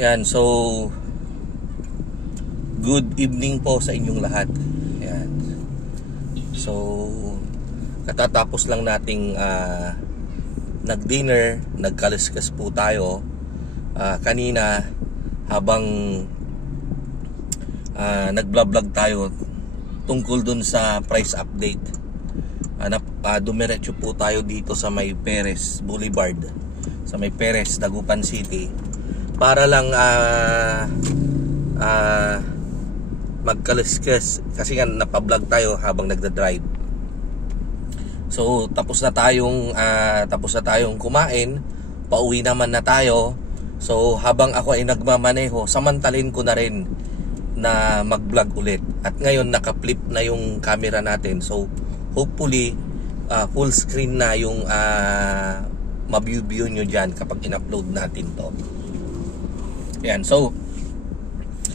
Yan, so good evening po sa inyong lahat. Yan. So katatapos lang nating nag-dinner, nagkaliskas po tayo kanina habang nag-vlog tayo tungkol dun sa price update. Dumiretso po tayo dito sa may Perez Boulevard, sa may Perez, Dagupan City, para lang magkaliskas kasi nga napablog tayo habang nagda-drive. So tapos na tayong kumain, pauwi naman na tayo. So habang ako ay nagmamaneho, samantalin ko na rin na mag-vlog ulit. At ngayon naka-flip na yung camera natin. So hopefully full screen na yung ma-view nyo dyan kapag in-upload natin to. Yan, so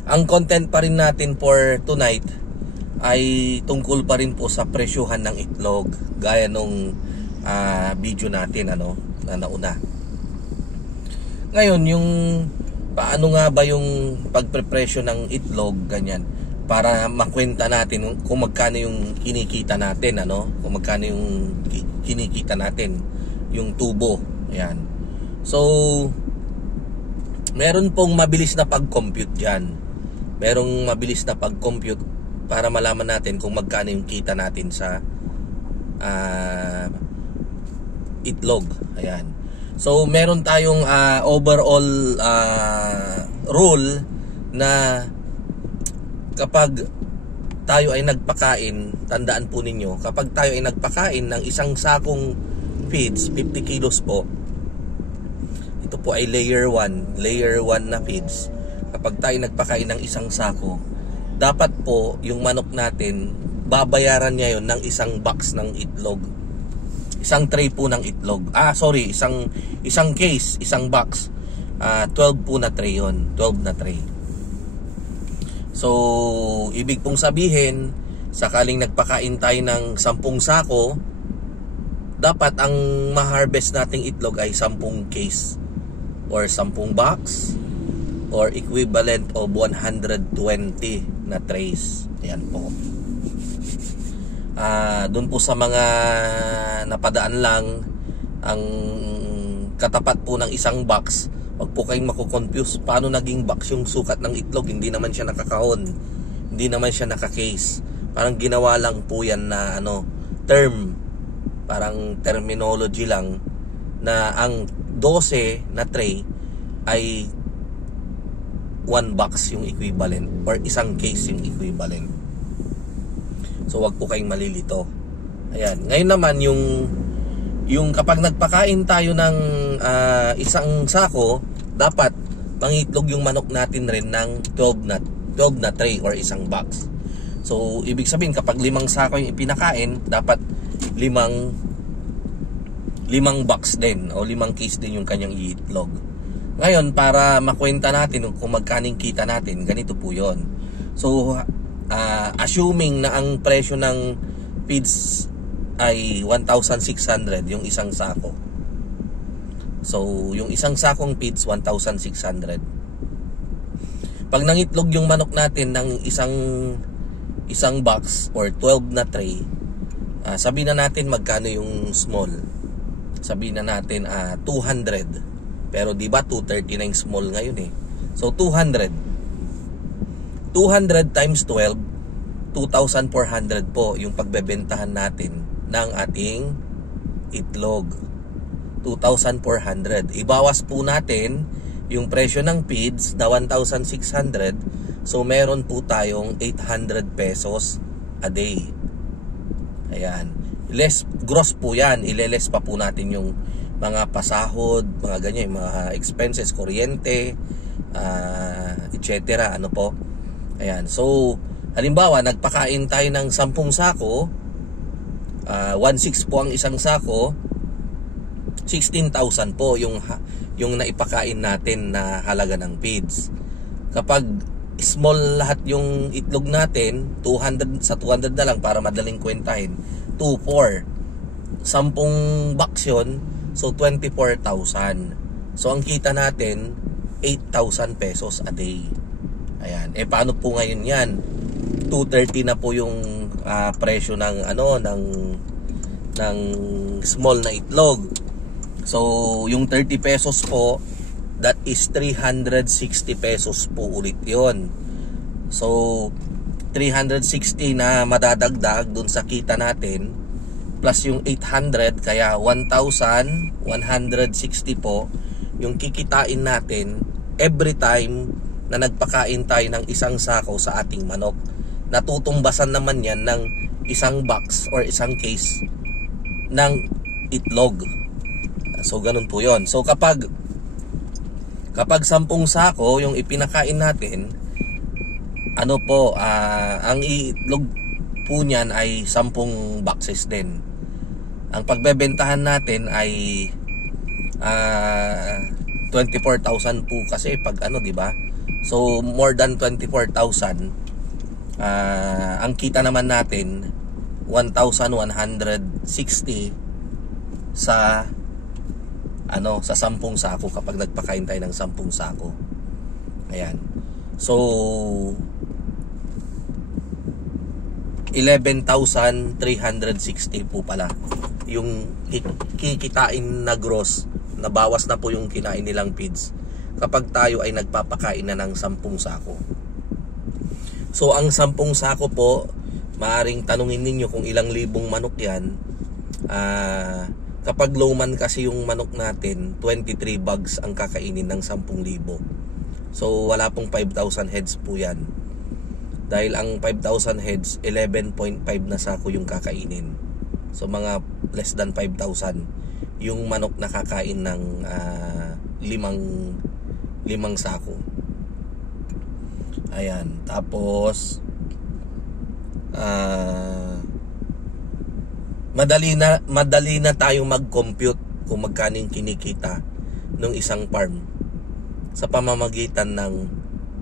ang content pa rin natin for tonight ay tungkol pa rin po sa presyuhan ng itlog, gaya nung video natin na nauna. Ngayon, yung paano nga ba yung pagprepresyo ng itlog, ganyan, para makwenta natin kung magkano yung kinikita natin, kung magkano yung kinikita natin, yung tubo. Ayan. So meron pong mabilis na pag-compute dyan. Merong mabilis na pag-compute para malaman natin kung magkano yung kita natin sa itlog. Ayan. So meron tayong overall rule na kapag tayo ay nagpakain, tandaan po ninyo, kapag tayo ay nagpakain ng isang sakong feeds, 50 kilos po, ito po ay layer 1 na feeds. Kapag tayo nagpakain ng isang sako, dapat po yung manok natin, babayaran niya yon ng isang box ng itlog. Isang tray po ng itlog. Isang case, isang box. 12 po na tray yon, 12 na tray. So, ibig pong sabihin, sakaling nagpakain tayo ng 10 sako, dapat ang ma-harvest nating itlog ay 10 case or 10 box or equivalent of 120 na trays. Ayan po. Doon po sa mga napadaan lang, ang katapat po ng isang box, wag po kayong makukonfuse paano naging box yung sukat ng itlog. Hindi naman siya nakakahon, hindi naman siya nakakase. Parang ginawa lang po yan na term, parang terminology lang, na ang 12 na tray ay 1 box yung equivalent or isang case yung equivalent. So wag po kayong malilito. Ayan. Ngayon naman yung kapag nagpakain tayo ng isang sako, dapat mangitlog yung manok natin rin ng 12 na tray or isang box. So ibig sabihin, kapag 5 sako yung ipinakain, dapat 5 box din o 5 case din yung kanyang iitlog. Ngayon, para makwenta natin kung magkano kita natin, ganito po yon. So assuming na ang presyo ng feeds ay 1,600 yung isang sako. So yung isang sakong feeds 1,600. Pag nangitlog yung manok natin ng isang box or 12 na tray, sabihin na natin magkano yung small. Sabihin na natin 200. Pero di ba 239 small ngayon eh. So 200 times 12, 2,400 po yung pagbebentahan natin ng ating itlog. 2,400. Ibawas po natin yung presyo ng feeds na 1,600. So meron po tayong 800 pesos a day. Ayan. Gross po yan. Ileles pa po natin yung mga pasahod, mga ganyan, mga expenses, kuryente, etc. Ayan. So halimbawa, nagpakain tayo ng 10 sako, 1,600 po ang isang sako, 16,000 po yung naipakain natin na halaga ng feeds. Kapag small lahat yung itlog natin, 200 na lang para madaling kwentahin, 2,400. 10 box yun, so 24,000. So ang kita natin 8,000 pesos a day. Ayan. Paano po ngayon yan? 230 na po yung presyo ng ng small na itlog. So, yung 30 pesos po, that is 360 pesos po ulit yon. So, 360 na madadagdag dun sa kita natin, plus yung 800, kaya 1,160 po yung kikitain natin every time na nagpakain tayo ng isang sako sa ating manok. Natutumbasan naman yan ng isang box or isang case ng itlog. So ganun po yon. So kapag 10 sako yung ipinakain natin, ano po, ang itlog po niyan ay 10 boxes din. Ang pagbebentahan natin ay 24,000 po kasi pag di ba? So more than 24,000. Ang kita naman natin 1,160 sa sa 10 sako kapag nagpakain tayo ng 10 sako. Ayan. So 11,360 po pala yung kikitain na gross, na bawas na po yung kinain nilang feeds kapag tayo ay nagpapakain na ng 10 sako. So ang 10 sako po, maaring tanungin ninyo kung ilang libong manok yan. Kapag low man kasi yung manok natin, 23 bags ang kakainin ng 10,000. So wala pong 5,000 heads po yan. Dahil ang 5,000 heads, 11.5 na sako yung kakainin. So mga less than 5,000 yung manok na kakain ng 5 sako. Ayan. Tapos madali na tayong mag-compute kung magkano yung kinikita ng isang farm sa pamamagitan ng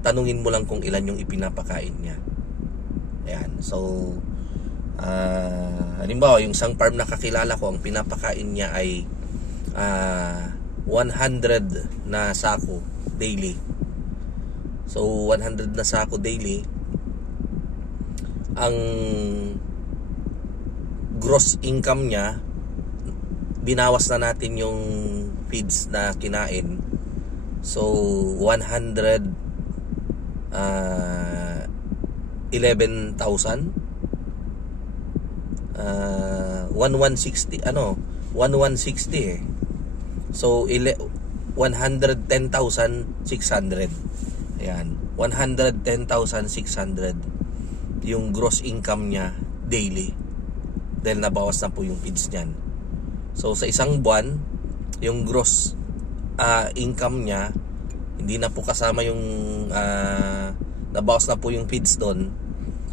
tanungin mo lang kung ilan yung ipinapakain niya. Ayan. So halimbawa yung isang farm na kakilala ko, ang pinapakain niya ay 100 na sako daily. So 100 na sako daily. Ang gross income niya, binawas na natin yung feeds na kinain. So 11,000 1160 So 110,600. Ayan, 110,600 yung gross income niya daily, dahil nabawas na po yung feeds niyan. So sa isang buwan, yung gross income niya, hindi na po kasama yung nabawas na po yung feeds doon.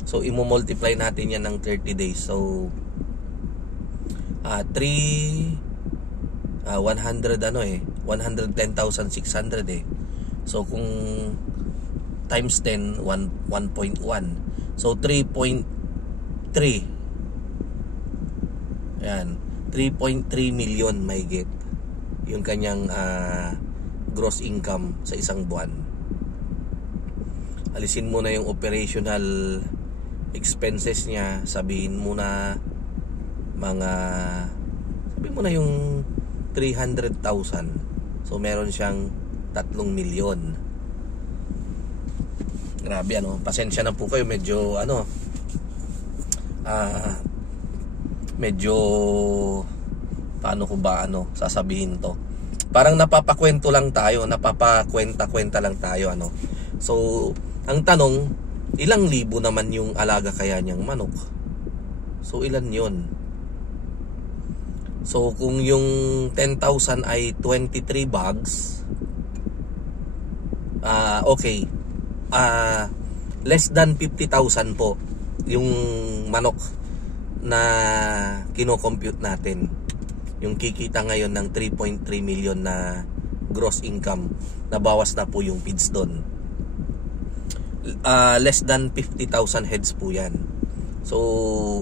So i-multiply natin yan ng 30 days. So 110,600 So kung times 10, 1.1. So 3.3. Ayan, 3.3 million may get yung kanyang gross income sa isang buwan. Alisin mo na yung operational expenses niya, sabihin mo na yung 300,000. So meron siyang 3 milyon. Grabe pasensya na po kayo, medyo medyo paano ko ba sasabihin to. Parang napapakwento lang tayo, napapakwenta-kwenta lang tayo So ang tanong, ilang libo naman yung alaga kaya niyang manok? So ilan yon? So kung yung 10,000 ay 23 bags, okay, less than 50,000 po yung manok na kino-compute natin. Yung kikita ngayon ng 3.3 million na gross income, nabawas na po yung feeds doon. Less than 50,000 heads po yan. So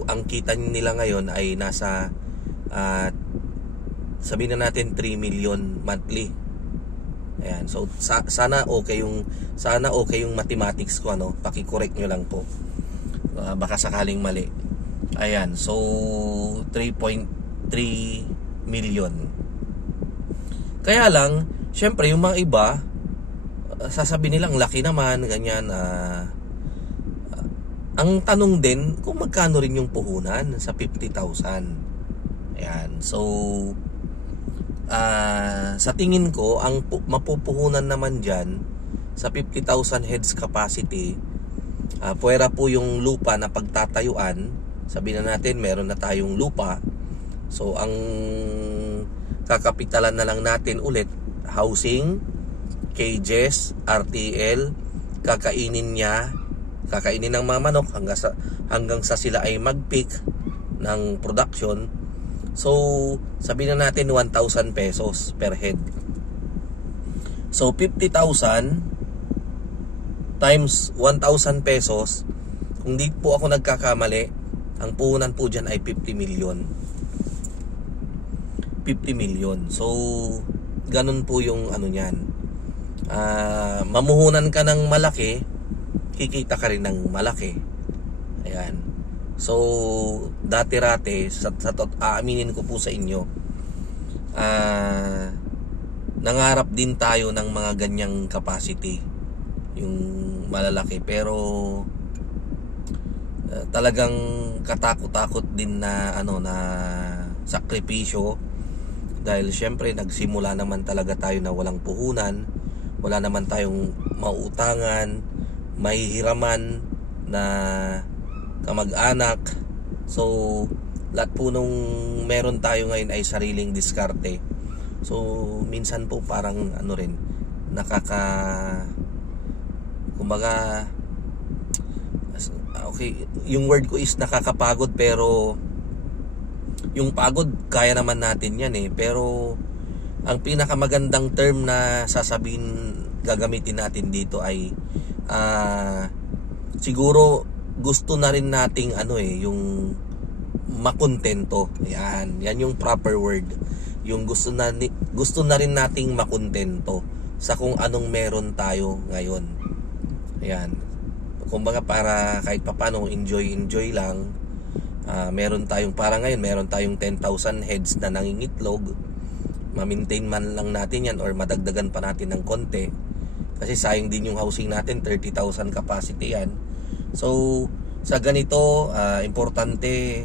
ang kita nila ngayon ay nasa sabihin na natin 3 million monthly. Ayan. So sana okay yung mathematics ko, ano. Paki-correct nyo lang po. Baka sakaling mali. Ayan. So 3.3 million. Kaya lang, syempre yung mga iba sasabihin nilang laki naman, ganyan. Ang tanong din kung magkano rin yung puhunan sa 50,000. Ayan. So sa tingin ko, ang mapupuhunan naman dyan sa 50,000 heads capacity, puwera po yung lupa na pagtatayuan. Sabihin na natin meron na tayong lupa. So ang kakapitalan na lang natin ulit, housing, cages, RTL, kakainin ng mga manok hanggang sa sila ay mag-peak ng production. So sabihin na natin 1,000 pesos per head. So 50,000 times 1,000 pesos, kung di po ako nagkakamali, ang puhunan po dyan ay 50 million. 50 million. So ganun po yung ano nyan. Mamuhunan ka ng malaki, kikita ka rin ng malaki. Ayan. So dati-rate, aaminin ko po sa inyo, nangarap din tayo ng mga ganyang capacity, yung malalaki, pero talagang katakot-takot din na na sakripisyo, dahil syempre nagsimula naman talaga tayo na walang puhunan, wala naman tayong mauutangan, mahihiraman na kamag-anak. So lahat po nung meron tayo ngayon ay sariling diskarte. So minsan po parang rin, kumbaga, okay, yung word ko is nakakapagod, pero yung pagod kaya naman natin yan pero ang pinakamagandang term na gagamitin natin dito ay siguro gusto na rin nating yung makontento. Yan yung proper word. Yung gusto na rin nating makontento sa kung anong meron tayo ngayon. Ayan. Kumbaga, para kahit papano enjoy lang. Meron tayong, para ngayon meron tayong 10,000 heads na nangingitlog. Ma-maintain man lang natin yan or madagdagan pa natin ng konti. Kasi sayang din yung housing natin, 30,000 capacity yan. So sa ganito, importante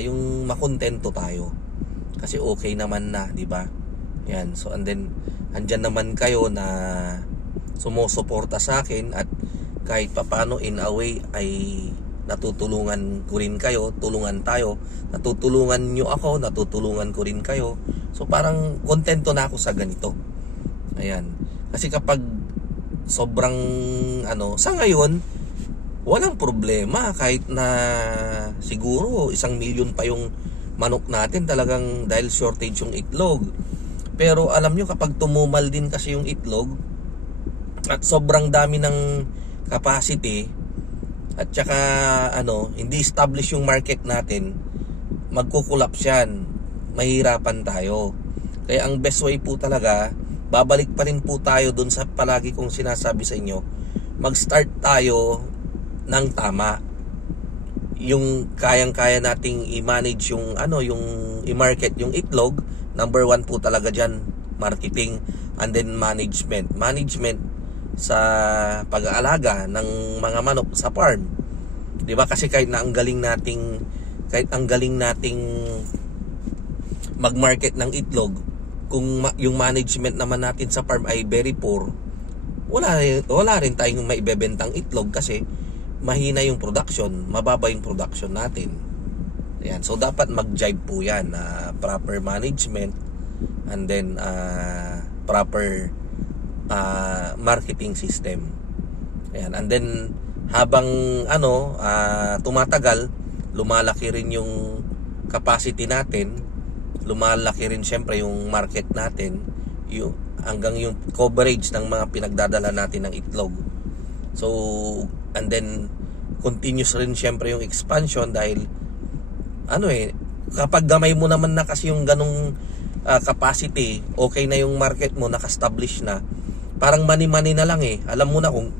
yung makontento tayo. Kasi okay naman na, di ba? Yan. So and then andyan naman kayo na sumusuporta sa akin, at kahit papano in a way ay natutulungan ko rin kayo, tulungan tayo, natutulungan nyo ako, natutulungan ko rin kayo. So parang kontento na ako sa ganito. Ayan. Kasi kapag sobrang sa ngayon, walang problema kahit na siguro 1 million pa yung manok natin, talagang dahil shortage yung itlog. Pero alam nyo, kapag tumumal din kasi yung itlog at sobrang dami ng capacity, at saka hindi establish yung market natin, magkukulaps yan, mahirapan tayo. Kaya ang best way po talaga, babalik pa rin po tayo dun sa palagi kong sinasabi sa inyo, mag-start tayo ng tama. Yung kayang-kaya nating i-manage yung yung i-market yung itlog. Number 1 po talaga dyan, marketing, and then management sa pag-aalaga ng mga manok sa farm. 'Di ba? Kasi kahit ang galing nating mag-market ng itlog, kung yung management naman natin sa farm ay very poor, wala rin tayong maibebentang itlog kasi mahina yung production, mababa yung production natin. Ayan. So dapat mag-jive po yan, proper management, and then proper marketing system. Ayan. And then habang tumatagal, lumalaki rin yung capacity natin, lumalaki rin syempre yung market natin, hanggang yung coverage ng mga pinagdadala natin ng itlog. So and then continuous rin syempre yung expansion, dahil kapag gamay mo naman na kasi yung ganong capacity, okay na yung market mo, naka-establish na, parang money-money na lang eh. Alam mo na kung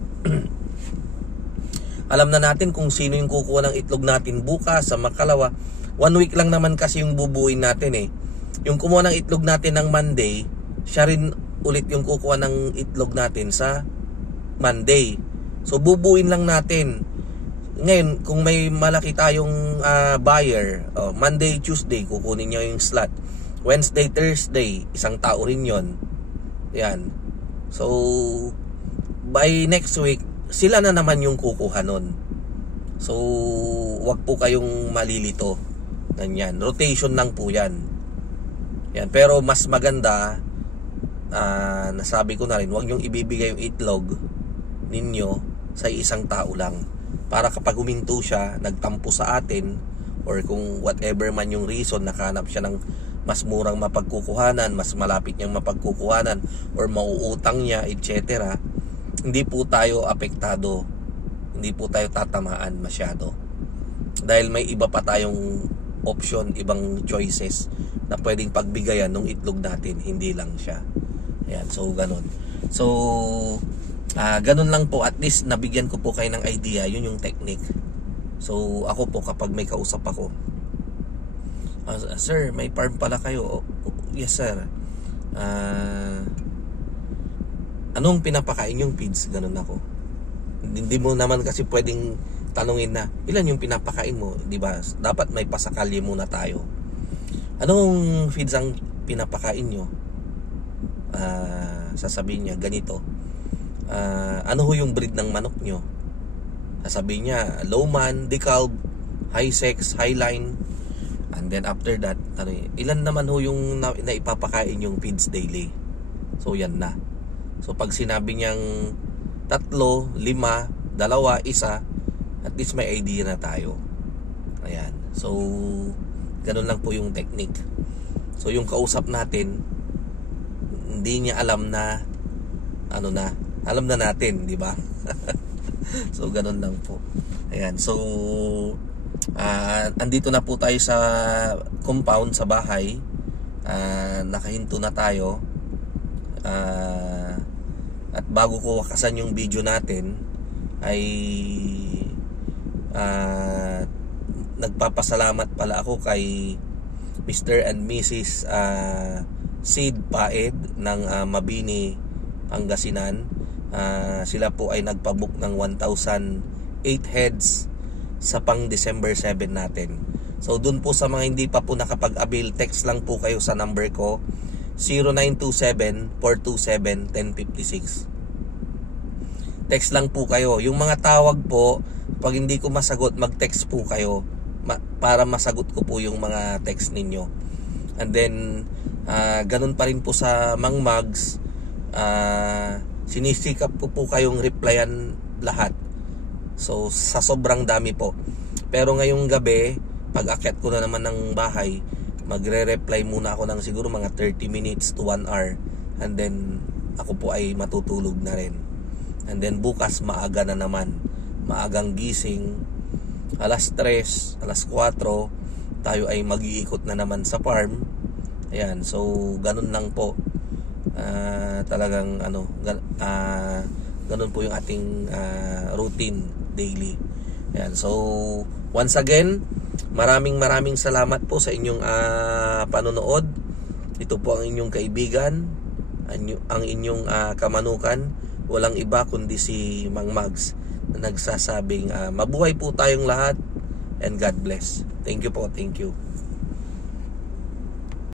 alam na natin kung sino yung kukuha ng itlog natin bukas, sa makalawa. 1 week lang naman kasi yung bubuin natin eh. Yung kumuha ng itlog natin ng Monday, siya rin ulit yung kukuha ng itlog natin sa Monday. So bubuin lang natin. Ngayon, kung may malaki tayong buyer, Monday, Tuesday, kukunin niya yung slot. Wednesday, Thursday, isang tao rin yon. Yan. So, by next week, sila na naman yung kukuha nun. So, wag po kayong malilito. Ganyan. Rotation lang po yan. Yan. Pero mas maganda, nasabi ko na rin, wag nyong ibibigay yung itlog ninyo sa isang tao lang. Para kapag huminto siya, nagtampo sa atin, or kung whatever man yung reason, nakahanap siya ng mas murang mapagkukuhanan, mas malapit niyang mapagkukuhanan, or mauutang niya, etc., hindi po tayo apektado, hindi po tayo tatamaan masyado, dahil may iba pa tayong option, ibang choices na pwedeng pagbigayan ng itlog natin, hindi lang siya. Ayan, so ganun. So ganun lang po, at least nabigyan ko po kayo ng idea, yun yung technique. So ako po, kapag may kausap ako, sir, may farm pala kayo. Yes sir. Anong pinapakain yung feeds? Ganun ako. Hindi mo naman kasi pwedeng tanungin na ilan yung pinapakain mo, di ba? Dapat may pasakalye muna tayo. Anong feeds ang pinapakain nyo? Sasabihin niya ganito. Ano ho yung breed ng manok nyo? Sasabihin niya Lowman, Decalb, High Sex, Highline. And then after that, ilan naman ho yung naipapakain yung feeds daily? So yan na. So pag sinabi niyang 3, 5, 2, 1, at least may idea na tayo. Ayan. So ganun lang po yung technique. So yung kausap natin, hindi niya alam na alam na natin, di ba? So ganun lang po. Ayan. So andito na po tayo sa compound, sa bahay. Nakahinto na tayo. At bago ko wakasan yung video natin, ay nagpapasalamat pala ako kay Mr. and Mrs. Sid Paed ng Mabini, Pangasinan. Sila po ay nagpabook ng 1,008 heads sa pang December 7 natin. So dun po sa mga hindi pa po nakapag-avail, text lang po kayo sa number ko, 0927-427-1056. Text lang po kayo. Yung mga tawag po, pag hindi ko masagot, mag-text po kayo para masagot ko po yung mga text ninyo. And then ganun pa rin po sa Mang Mags, sinisikap ko po kayong replyan lahat. So sa sobrang dami po. Pero ngayong gabi, pag akyat ko na naman ng bahay, magre-reply muna ako ng siguro mga 30 minutes to 1 hour, and then ako po ay matutulog na rin. And then bukas maaga na naman, maagang gising, alas 3, alas 4, tayo ay mag-iikot na naman sa farm. Ayan, so ganun lang po. Talagang ganun po yung ating routine daily. Ayan, so once again, maraming salamat po sa inyong panonood. Ito po ang inyong kaibigan, ang inyong kamanukan, walang iba kundi si Mang Mags, na nagsasabing mabuhay po tayong lahat, and God bless. Thank you po, thank you.